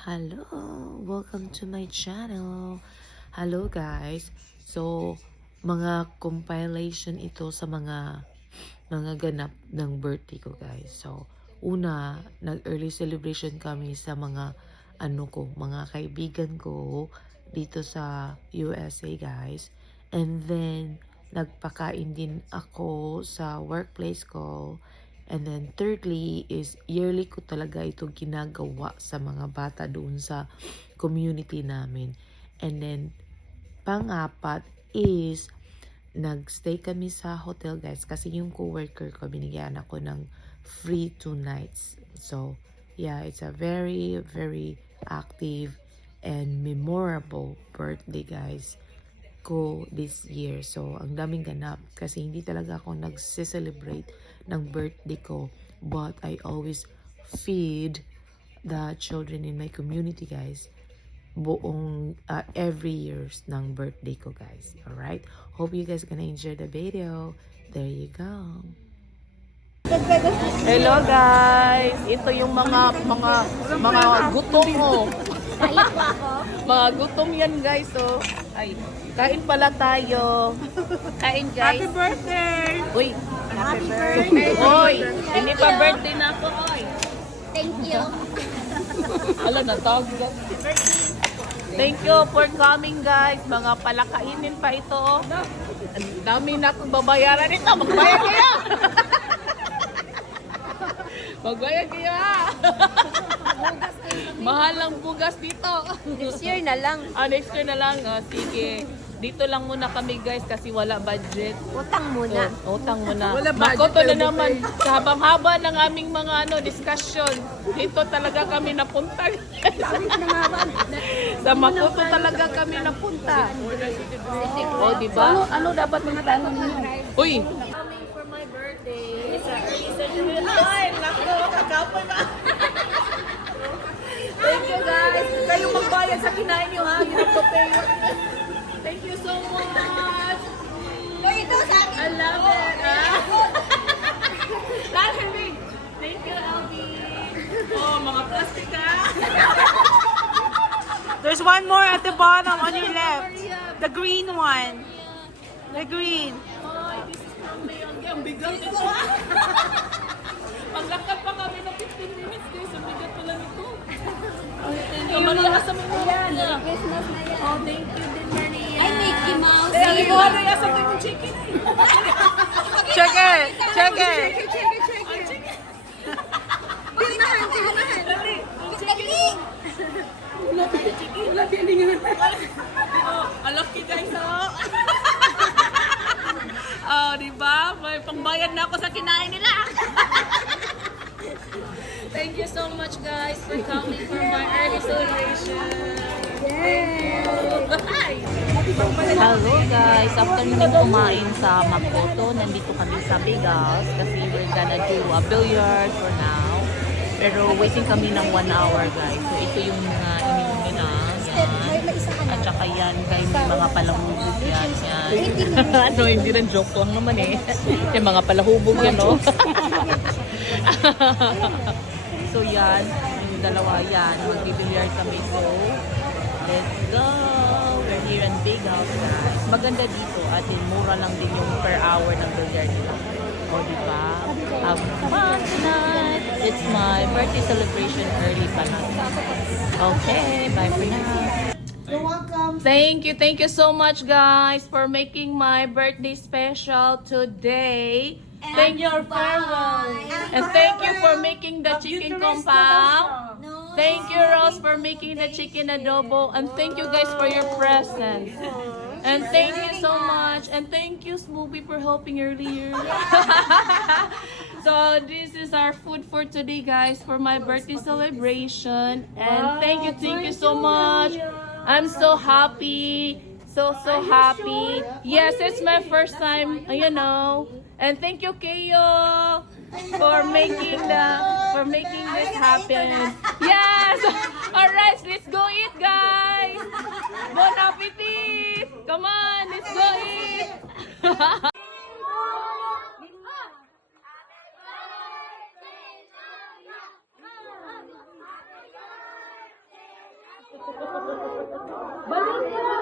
Hello, welcome to my channel. Hello guys. So, mga compilation ito sa mga ganap ng birthday ko guys. So, una, nag-early celebration kami sa mga kaibigan ko dito sa USA guys. And then, nagpakain din ako sa workplace ko. And then thirdly is yearly ko talaga ito ginagawa sa mga bata doon sa community namin. And then pang-apat is nagstay kami sa hotel guys kasi yung coworker ko binigyan ako ng free 2 nights. So yeah, it's a very very active and memorable birthday guys ko this year. So, ang daming ganap kasi hindi talaga ako nagse-celebrate ng birthday ko. But I always feed the children in my community, guys. Buong every years ng birthday ko, guys. Alright? Hope you guys gonna enjoy the video. There you go. Hello guys, ito yung mga gutom mo. Mga gutom yan guys, oh. Ay, kain pala tayo. Kain guys. Happy birthday! Uy, Happy birthday! oy, hindi pa birthday na ako, oy. Thank you. Ala na tawag. Thank you for coming guys. Mga palakainin pa ito, oh. Ang dami na akong babayaran nito. Magbayad kayo. Magbayad kayo ha. Mahal ang bugas dito. Next year na lang. Next year na lang. Sige. Dito lang muna kami guys kasi wala budget. Utang muna. So, utang muna. Wala budget, Makoto na pero naman. Sa habang-haba ng aming mga discussion. Dito talaga kami napunta. Sa Makoto talaga kami napunta. O, diba? Ano dapat mga tanong ninyo? Uy! Coming for my birthday. It's a early celebration. Ay, nako, kakapoy ba? Thank you guys. Kayo magbayad sa kinain nyo ha. You have to pay. Thank you so much. Ito sa akin. I love it. Thank you, Alvin. Oh, mga plastic ha! There's one more at the bottom on your left. The green one. The green. This is from Leon. Ang bigat nito. Paglakad pa kami ng 15 minutes guys. Ang bigat pala nito. Kamaliya sa mga yan. Christmas na yan. Oh, thank you din, Maria. Ay, Mickey Mouse. Ay, ang iwan na sa akin yung chicken. Check it. Check it. Tignahan, tignahan. Dali. Galing. Wala tayo chicken. Wala tiningan. Oh, alaki guys, oh. Oh, diba? May pangbayad na ako sa kinain nila. Thank you so much guys for coming for my early celebration. Hello guys, after namin kumain sa Makoto, nandito kami sa Bigas kasi we're gonna do a billiard for now. Pero waiting kami ng 1 hour guys. So ito yung iniinom na. Yan. At saka yan, kay may mga palahubog yan. Yan. Hindi rin joke lang naman eh. Yung mga palahubog yan, no? So yan, yung dalawa yan, magbibilyard kami. So, let's go! We're here in Big House guys. Maganda dito at mura lang din yung per hour ng billiard nila. O diba? Have fun tonight! It's my birthday celebration early pa lang. Okay, bye for now. You're welcome. Thank you so much guys for making my birthday special today. Thank you for and thank you for making the chicken compound. Thank you Rose for making the chicken adobo and thank you guys for your presents. And thank you so much and thank you Smoothie for helping earlier. So this is our food for today guys for my birthday celebration and thank you so much. I'm so happy. So happy. Yes, it's my first time, you know. And thank you, Keyo, for making this happen. Yes. All right, let's go eat, guys. Bon appetit. Come on, let's go eat. Balik ka!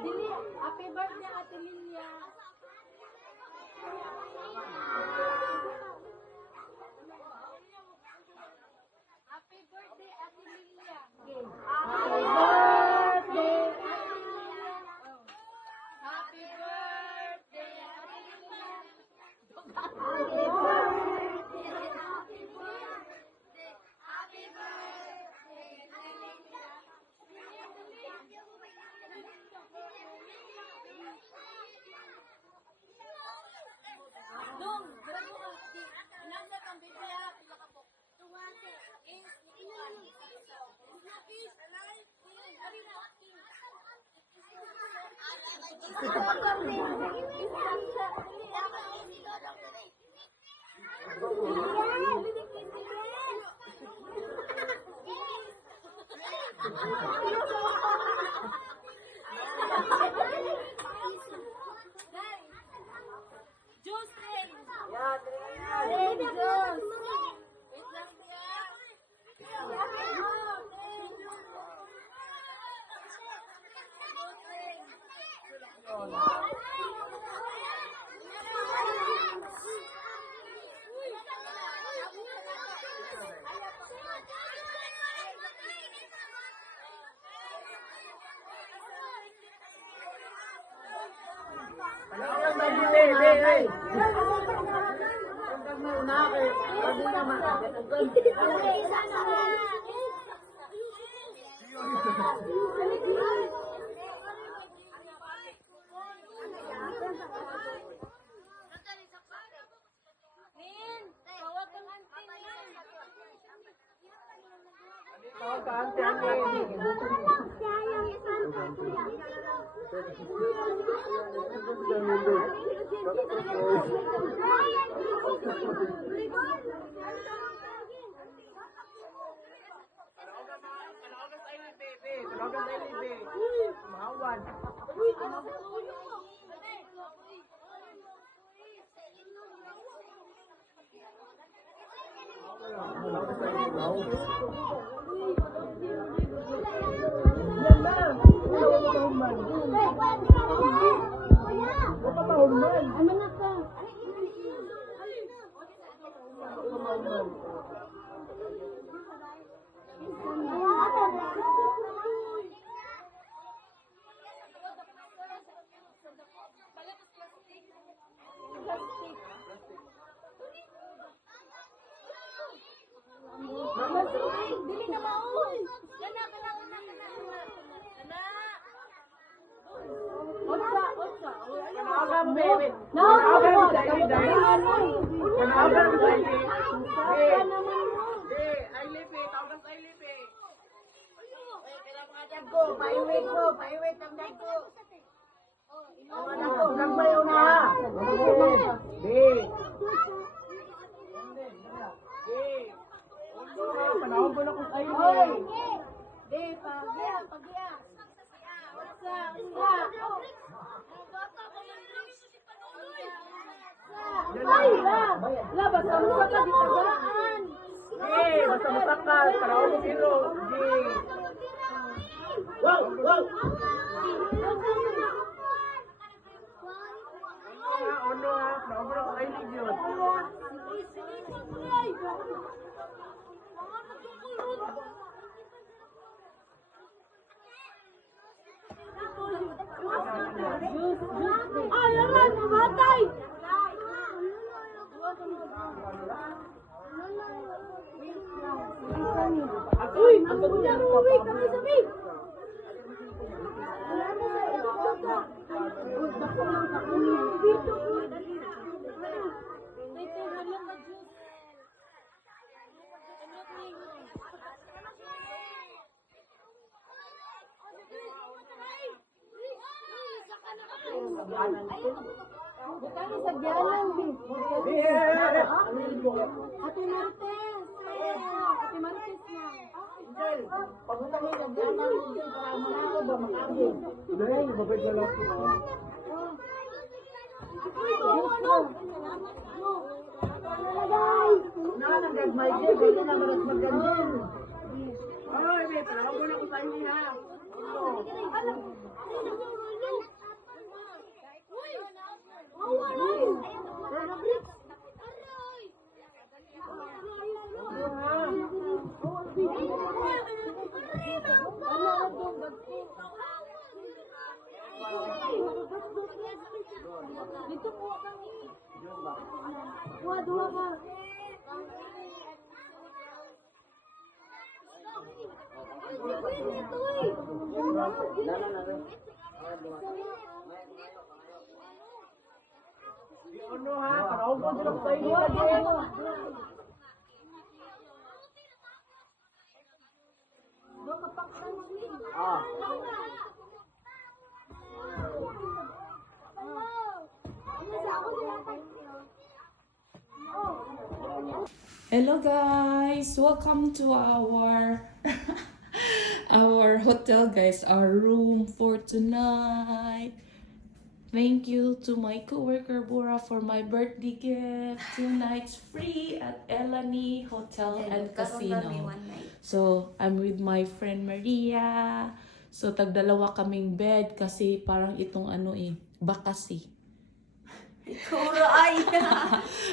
Dili, happy birthday, Ate Lilia. Happy birthday, Ate Lilia. Happy birthday, Ate Lilia. Happy birthday, Ate Lilia. Happy birthday, happy birthday, happy birthday, Ate Lilia. Dong, grabe ka. Nasa kang bibaya, pilakapok. Tuwate, is, iwan. Is, alive, arina, Bukan sa Bialang, Ate Marites. Ate Marites na. Pagutangin ang gaman din para manalo ba makagin. Dahil mabait na lang. Na nang gagmay din, dito na maras magandin. Ay, may parang mo na ko sa inyo ha. Ano ha? Parang mo sila ko sa inyo Hello guys, welcome to our our hotel guys, our room for tonight. Thank you to my coworker Bora for my birthday gift. 2 nights free at Elani Hotel and Casino. So, I'm with my friend Maria. So, tagdalawa kaming bed kasi parang itong bakasi.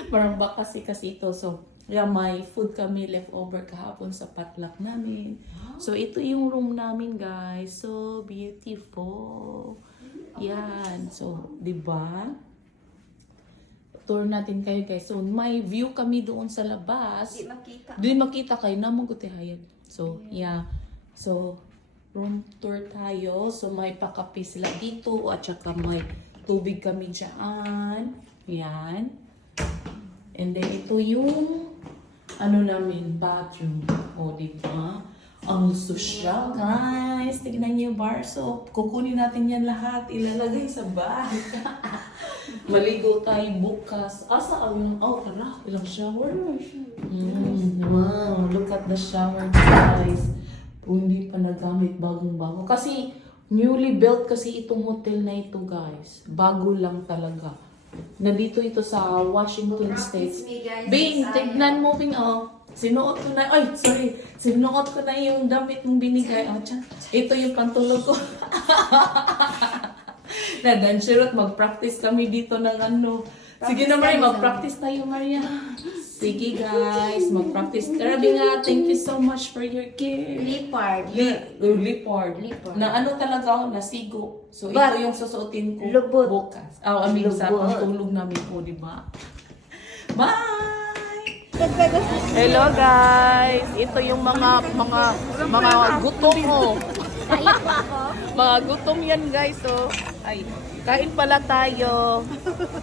Parang bakasi kasi ito. So, yeah, may food kami leftover kahapon sa potluck namin. So, ito yung room namin, guys. So, beautiful. Yan. So, di ba? Tour natin kayo, guys. So, may view kami doon sa labas. Di makita kayo na magutihayan. So, yeah. So, room tour tayo. So, may pakape sila dito. At saka may tubig kami dyan. Yan. And then, ito yung namin, bathroom. O, diba? Ang social, guys. Tignan niyo bar soap. Kukunin natin yan lahat. Ilalagay sa bag. Maligo tayo bukas. Asa ang tara. Ilang shower. Wow, look at the shower, guys. Hindi pa nagamit, bagong-bago. Kasi, newly built kasi itong hotel na ito, guys. Bago lang talaga. Nandito ito sa Washington State. Bing, tignan mo, Bing, sinuot ko na, sinuot ko na yung damit mong binigay. Ito yung pantulog ko. Na-dancerot, mag-practice kami dito ng Sige na, Maria, mag-practice tayo, Maria. Sige, guys, mag-practice. Grabe nga, thank you so much for your gift. Leopard. Leopard. Na talaga ako, nasigo. So, ito yung susuotin ko Lubot. bukas. Sa pantulog namin po, di ba? Bye! Hello guys! Ito yung mga gutom mo. Mga gutom yan guys, oh. Ay, kain pala tayo.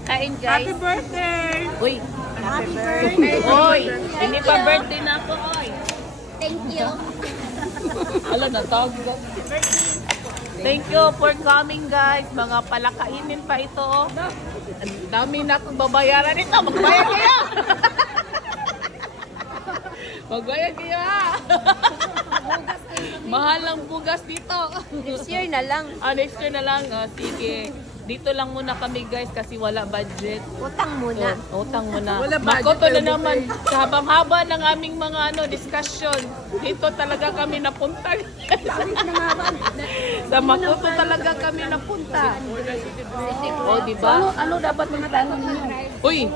Kain guys. Happy birthday! Uy, Happy birthday. Oy, hindi pa birthday na ako, oy. Thank you. Ala, natawag. Thank you for coming, guys. Mga palakainin pa ito. Oh. Ang dami na akong babayaran ito. Magbayad kayo! Magbayad kayo, ha? Mahal ang bugas dito. Next year na lang. Next year na lang. Sige. Dito lang muna kami, guys, kasi wala budget. Utang muna. So, utang muna. Wala budget, Makoto na pero naman. Sa habang-haba ng aming mga discussion, dito talaga kami napunta. Sa Makoto talaga kami napunta. O, di ba? Ano dapat mga tanong ninyo? Uy,